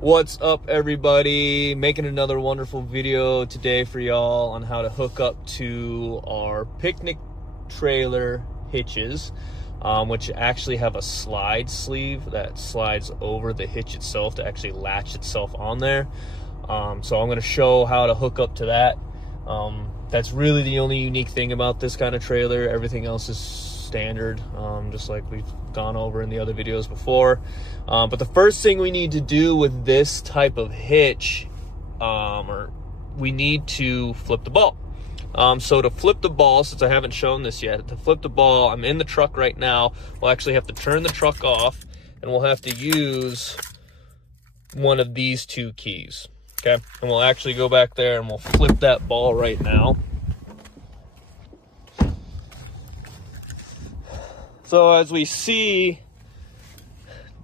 What's up, everybody? Making another wonderful video today for y'all on how to hook up to our picnic trailer hitches, which actually have a slide sleeve that slides over the hitch itself to actually latch itself on there. So I'm going to show how to hook up to that. That's really the only unique thing about this kind of trailer. Everything else is standard, just like we've gone over in the other videos before. But the first thing we need to do with this type of hitch, we need to flip the ball. So to flip the ball, since I haven't shown this yet, to flip the ball, I'm in the truck right now. We'll actually have to turn the truck off, and we'll have to use one of these two keys. Okay, and we'll actually go back there and we'll flip that ball right now. So as we see,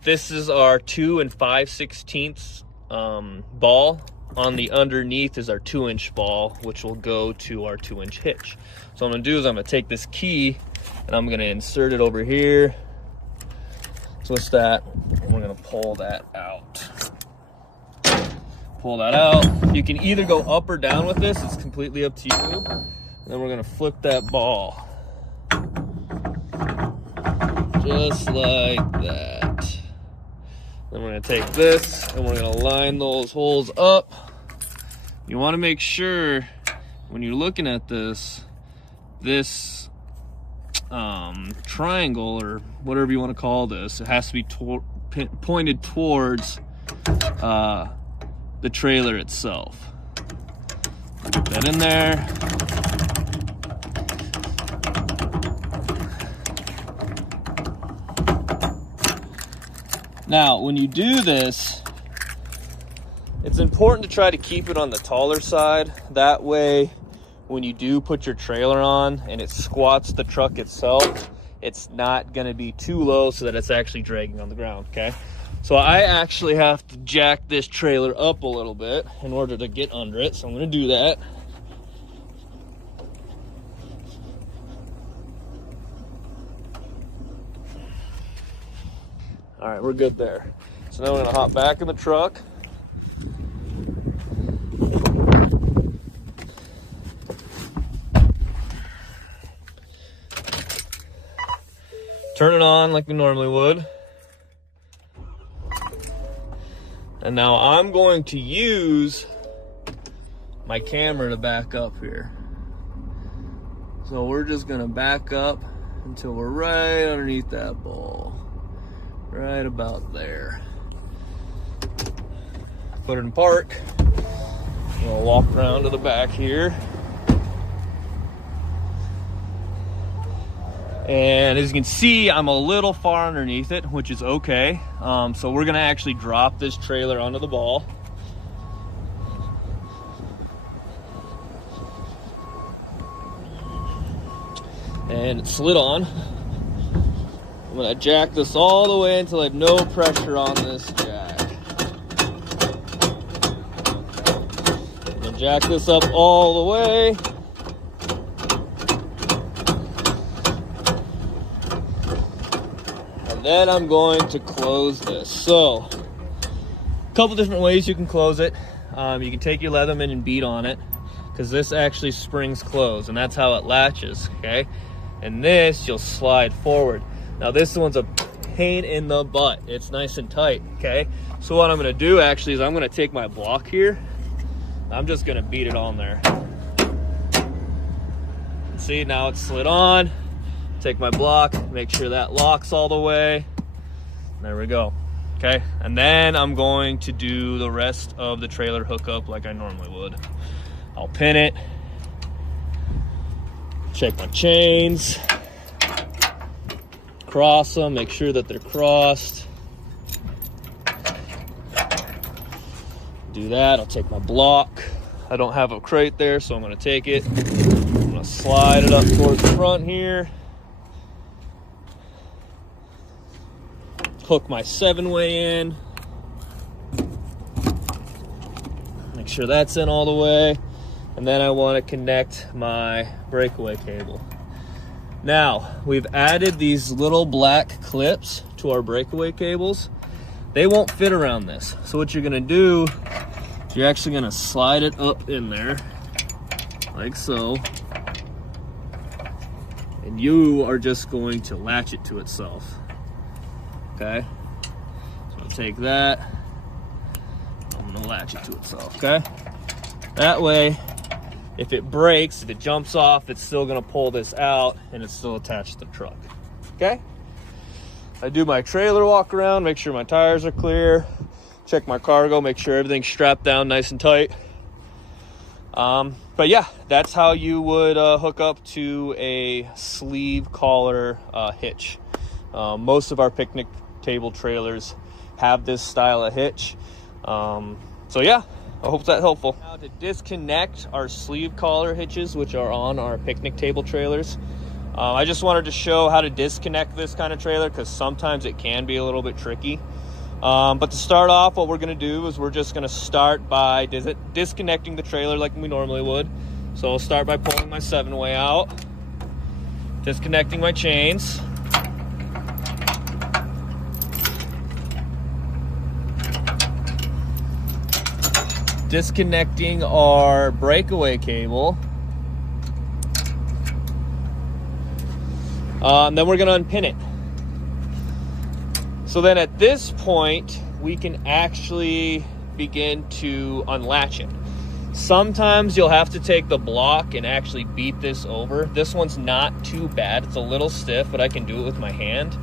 this is our 2 5/16 ball. On the underneath is our 2-inch ball, which will go to our 2-inch hitch. So what I'm gonna do is I'm gonna take this key and I'm gonna insert it over here, twist that, and we're gonna pull that out. Pull that out. You can either go up or down with this, it's completely up to you. And then we're gonna flip that ball. Just like that. Then we're gonna take this and we're gonna line those holes up. You wanna make sure when you're looking at this triangle, or whatever you wanna call this, it has to be pointed towards the trailer itself. Get that in there. Now, when you do this, it's important to try to keep it on the taller side. That way, when you do put your trailer on and it squats the truck itself, it's not gonna be too low so that it's actually dragging on the ground, okay? So I actually have to jack this trailer up a little bit in order to get under it. So I'm gonna do that. All right, we're good there. So now we're gonna hop back in the truck. Turn it on like we normally would. And now I'm going to use my camera to back up here. So we're just gonna back up until we're right underneath that ball. Right about there. Put it in park. I'm gonna walk around to the back here. And as you can see, I'm a little far underneath it, which is okay. So we're gonna actually drop this trailer onto the ball. And it's slid on. I'm gonna jack this all the way until I have no pressure on this jack. I'm gonna jack this up all the way. And then I'm going to close this. So, a couple different ways you can close it. You can take your Leatherman and beat on it, because this actually springs closed, and that's how it latches, okay? And this, you'll slide forward. Now this one's a pain in the butt. It's nice and tight, okay? So what I'm gonna do actually is I'm gonna take my block here. I'm just gonna beat it on there. See, now it's slid on. Take my block, make sure that locks all the way. There we go, okay? And then I'm going to do the rest of the trailer hookup like I normally would. I'll pin it, check my chains, cross them, make sure that they're crossed. Do that. I'll take my block. I don't have a crate there, so I'm going to take it. I'm going to slide it up towards the front here. Hook my 7-way in. Make sure that's in all the way. And then I want to connect my breakaway cable. Now, we've added these little black clips to our breakaway cables. they won't fit around this. So what you're gonna do is you're actually gonna slide it up in there, like so. And you are just going to latch it to itself, okay? So I'll take that, I'm gonna latch it to itself, okay? That way, if it breaks, if it jumps off, it's still gonna pull this out and it's still attached to the truck, okay? I do my trailer walk around, make sure my tires are clear, check my cargo, make sure everything's strapped down nice and tight. But yeah, that's how you would hook up to a sleeve collar hitch. Most of our picnic table trailers have this style of hitch. So yeah, I hope that's helpful. Now to disconnect our sleeve collar hitches, which are on our picnic table trailers, I just wanted to show how to disconnect this kind of trailer because sometimes it can be a little bit tricky. But to start off, what we're gonna do is we're just gonna start by disconnecting the trailer like we normally would. So I'll start by pulling my 7-way out, disconnecting my chains, disconnecting our breakaway cable, and then we're gonna unpin it. So then at this point, we can actually begin to unlatch it. Sometimes you'll have to take the block and actually beat this over. This one's not too bad. It's a little stiff, but I can do it with my hand.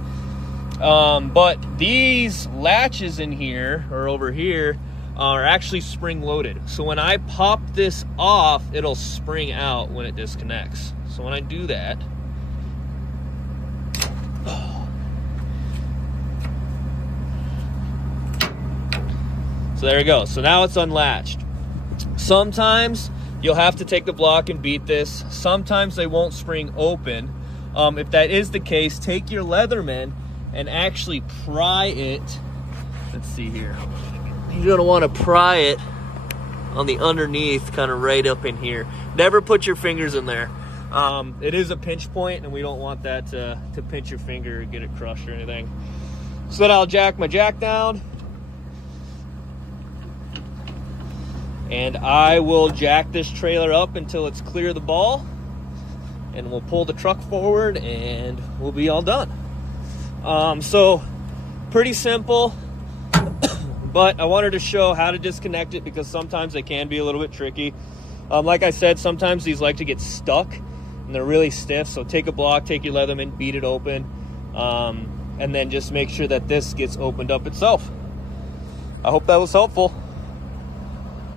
But these latches in here, or over here, are actually spring loaded. So when I pop this off, it'll spring out when it disconnects. So when I do that, so there we go. So now it's unlatched. Sometimes you'll have to take the block and beat this. Sometimes they won't spring open. If that is the case, take your Leatherman and actually pry it. Let's see here. You're gonna wanna pry it on the underneath, kind of right up in here. Never put your fingers in there. It is a pinch point and we don't want that to pinch your finger or get it crushed or anything. So then I'll jack my jack down. And I will jack this trailer up until it's clear of the ball, and we'll pull the truck forward and we'll be all done. So pretty simple, but I wanted to show how to disconnect it because sometimes they can be a little bit tricky. Like I said, sometimes these like to get stuck and they're really stiff. So take a block, take your Leatherman, beat it open, and then just make sure that this gets opened up itself. I hope that was helpful.